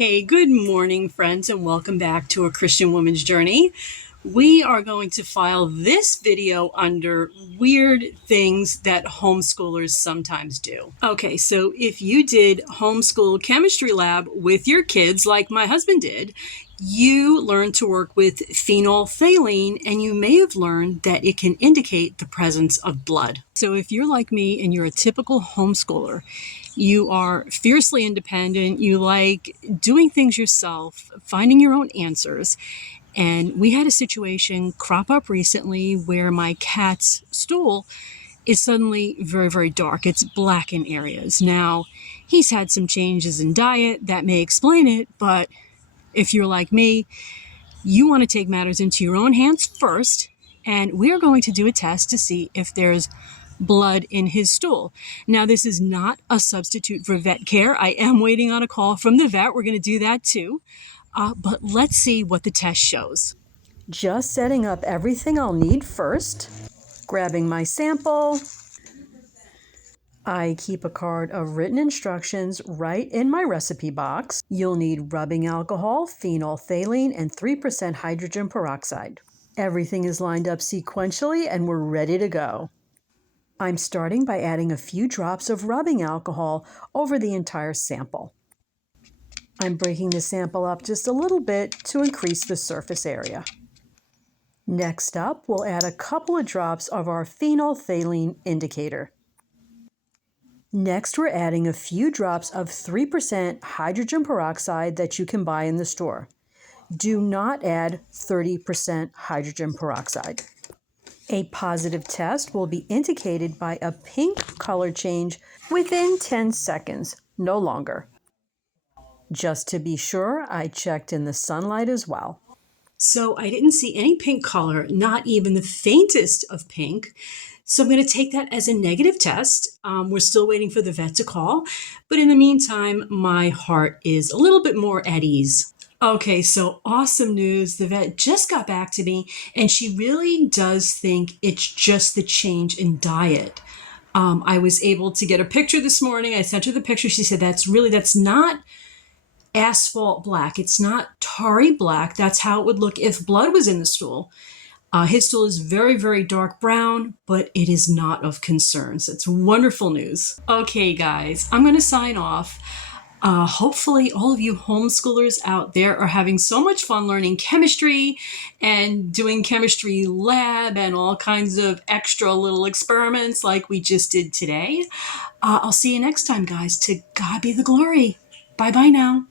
Hey, good morning, friends, and welcome back to A Christian Woman's Journey. We are going to file this video under weird things that homeschoolers sometimes do. Okay, so if you did homeschool chemistry lab with your kids, like my husband did, you learned to work with phenolphthalein, and you may have learned that it can indicate the presence of blood. So if you're like me and you're a typical homeschooler, you are fiercely independent, you like doing things yourself, finding your own answers. And we had a situation crop up recently where my cat's stool is suddenly very, very dark. It's black in areas. Now, he's had some changes in diet that may explain it, but if you're like me, you want to take matters into your own hands first, and we are going to do a test to see if there's blood in his stool. Now, this is not a substitute for vet care. I am waiting on a call from the vet. We're going to do that too. But let's see what the test shows. Just setting up everything I'll need first. Grabbing my sample. I keep a card of written instructions right in my recipe box. You'll need rubbing alcohol, phenolphthalein, and 3% hydrogen peroxide. Everything is lined up sequentially and we're ready to go. I'm starting by adding a few drops of rubbing alcohol over the entire sample. I'm breaking the sample up just a little bit to increase the surface area. Next up, we'll add a couple of drops of our phenolphthalein indicator. Next, we're adding a few drops of 3% hydrogen peroxide that you can buy in the store. Do not add 30% hydrogen peroxide. A positive test will be indicated by a pink color change within 10 seconds, no longer. Just to be sure, I checked in the sunlight as well. So I didn't see any pink color, not even the faintest of pink. So I'm going to take that as a negative test. We're still waiting for the vet to call. But in the meantime, my heart is a little bit more at ease. Okay, so awesome news. The vet just got back to me, and she really does think it's just the change in diet. I was able to get a picture this morning. I sent her the picture. She said, that's not asphalt black. It's not tarry black. That's how it would look if blood was in the stool. His stool is very, very dark brown, but it is not of concern. So it's wonderful news. Okay, guys, I'm going to sign off. Hopefully all of you homeschoolers out there are having so much fun learning chemistry and doing chemistry lab and all kinds of extra little experiments like we just did today. I'll see you next time, guys. To God be the glory. Bye-bye now.